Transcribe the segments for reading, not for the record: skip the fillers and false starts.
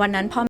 วันนั้นพ่อ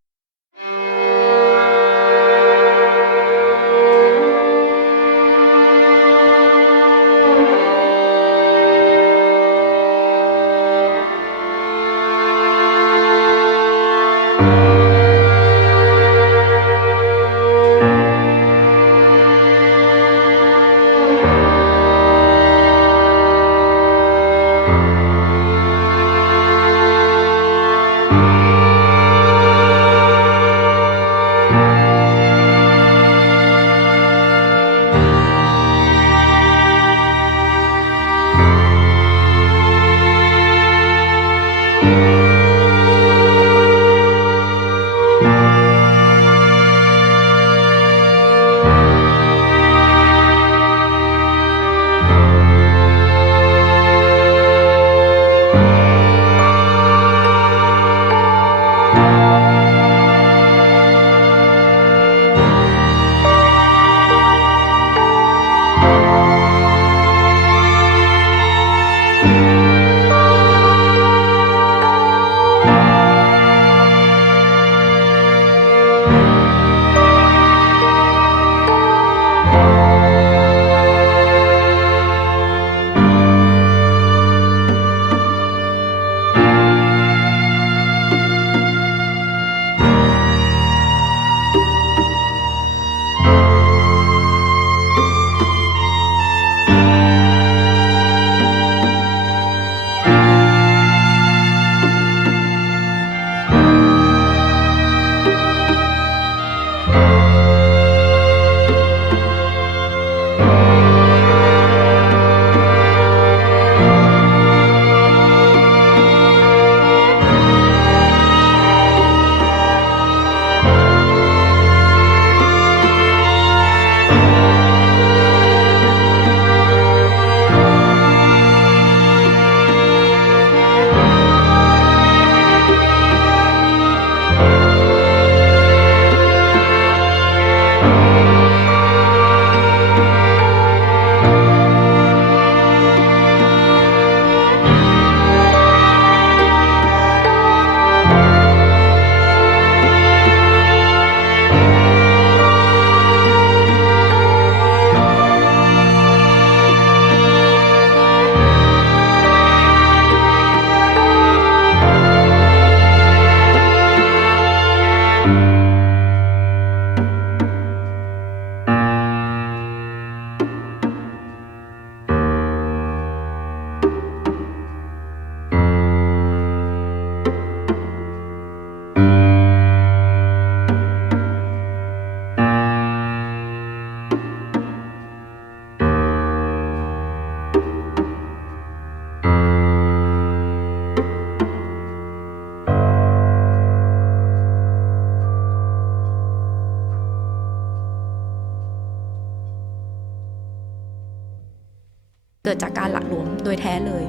เกิดจากการหละหลวมโดยแท้เลย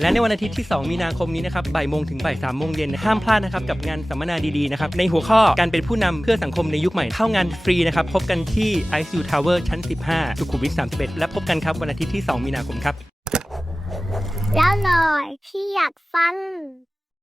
และในวันอาทิตย์ที่ 2 มีนาคมนี้นะครับบ่ายโมงถึงบ่าย3โมงเย็นห้ามพลาดนะครับกับงานสัมมนาดีๆนะครับในหัวข้อการเป็นผู้นำเพื่อสังคมในยุคใหม่เข้างานฟรีนะครับพบกันที่ ICU Tower ชั้น 15 สุขุมวิท 31 และพบกันครับวันอาทิตย์ที่ 2 มีนาคมครับแล้วหน่อยที่อยากฟัง